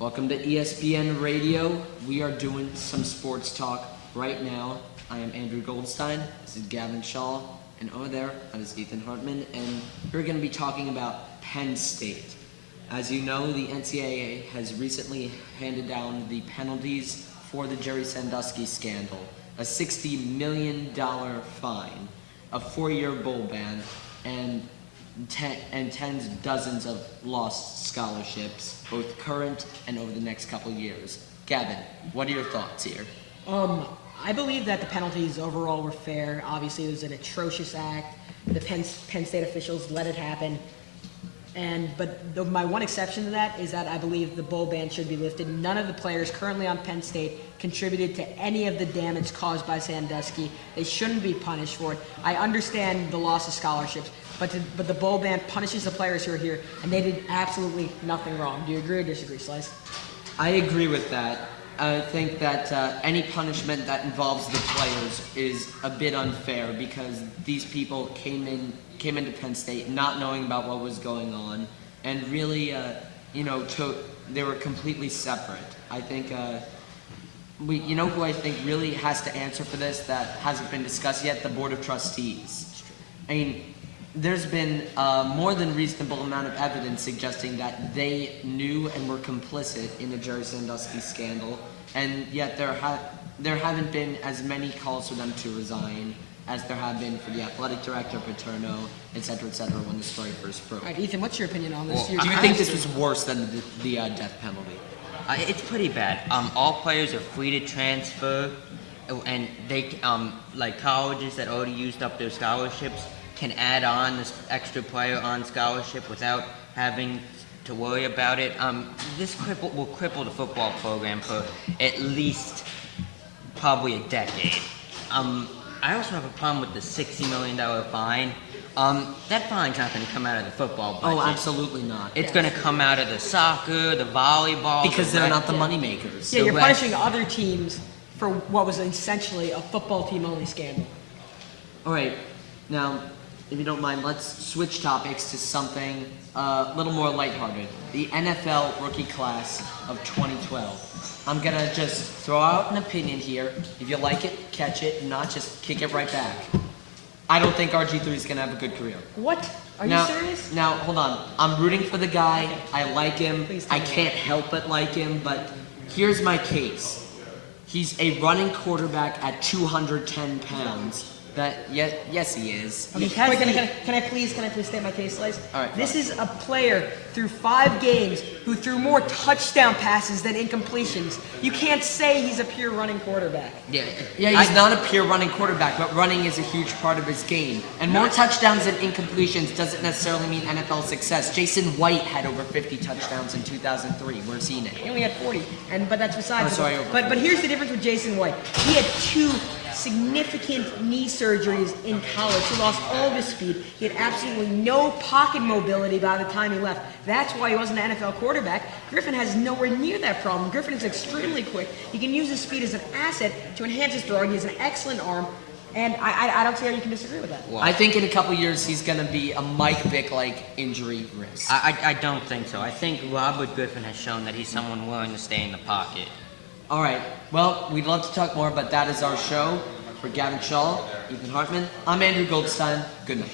Welcome to ESPN Radio. We are doing some sports talk right now. I am Andrew Goldstein. This is Gavin Shaw. And over there, that is Ethan Hartman. And we're going to be talking about Penn State. As you know, the NCAA has recently handed down the penalties for the Jerry Sandusky scandal. A $60 million fine, a 4-year bowl ban, and tens of dozens of lost scholarships, both current and over the next couple years. Gavin, what are your thoughts here? I believe that the penalties overall were fair. Obviously, it was an atrocious act. The Penn State officials let it happen. But my one exception to that is that I believe the bowl ban should be lifted. None of the players currently on Penn State contributed to any of the damage caused by Sandusky. They shouldn't be punished for it. I understand the loss of scholarships, but the bowl ban punishes the players who are here, and they did absolutely nothing wrong. Do you agree or disagree, Slice? I agree with that. I think that any punishment that involves the players is a bit unfair because these people came into Penn State not knowing about what was going on, and really, they were completely separate. I think who I think really has to answer for this that hasn't been discussed yet? The Board of Trustees. I mean, there's been a more than reasonable amount of evidence suggesting that they knew and were complicit in the Jerry Sandusky scandal, and yet there haven't been as many calls for them to resign as there have been for the athletic director, Paterno, et cetera, when the story first broke. All right, Ethan, what's your opinion on this? Do you think this was worse than the death penalty? It's pretty bad. All players are free to transfer, and they like colleges that already used up their scholarships can add on this extra player on scholarship without having to worry about it. This will cripple the football program for at least probably a decade. I also have a problem with the $60 million fine. That fine's not going to come out of the football budget. Oh, absolutely not. It's going to come out of the soccer, the volleyball. Because they're not the moneymakers. Yeah, you're punishing other teams for what was essentially a football team-only scandal. All right, now, if you don't mind, let's switch topics to something a little more lighthearted. The NFL rookie class of 2012. I'm going to just throw out an opinion here. If you like it, catch it. If not, just kick it right back. I don't think RG3 is going to have a good career. What? Are you serious? Now, hold on. I'm rooting for the guy. Okay. I like him. I can't help but like him, but here's my case. He's a running quarterback at 210 pounds. Yes, he is. Okay, can I please state my case, Slice? All right. This is a player through 5 games who threw more touchdown passes than incompletions. You can't say he's a pure running quarterback. Yeah, he's not a pure running quarterback, but running is a huge part of his game. And more touchdowns than incompletions doesn't necessarily mean NFL success. Jason White had over 50 touchdowns in 2003. Where's he now? He only had 40, but that's besides. Oh, sorry, but here's the difference with Jason White. He had 2 significant knee surgeries in college. He lost all of his speed. He had absolutely no pocket mobility by the time he left. That's why he wasn't an NFL quarterback. Griffin has nowhere near that problem. Griffin is extremely quick. He can use his speed as an asset to enhance his throwing. He has an excellent arm. And I don't see how you can disagree with that. Well, I think in a couple years he's going to be a Mike Vick-like injury risk. I don't think so. I think Robert Griffin has shown that he's someone willing to stay in the pocket. All right. Well, we'd love to talk more, but that is our show. For Gavin Shaw, Ethan Hartman, I'm Andrew Goldstein. Good night.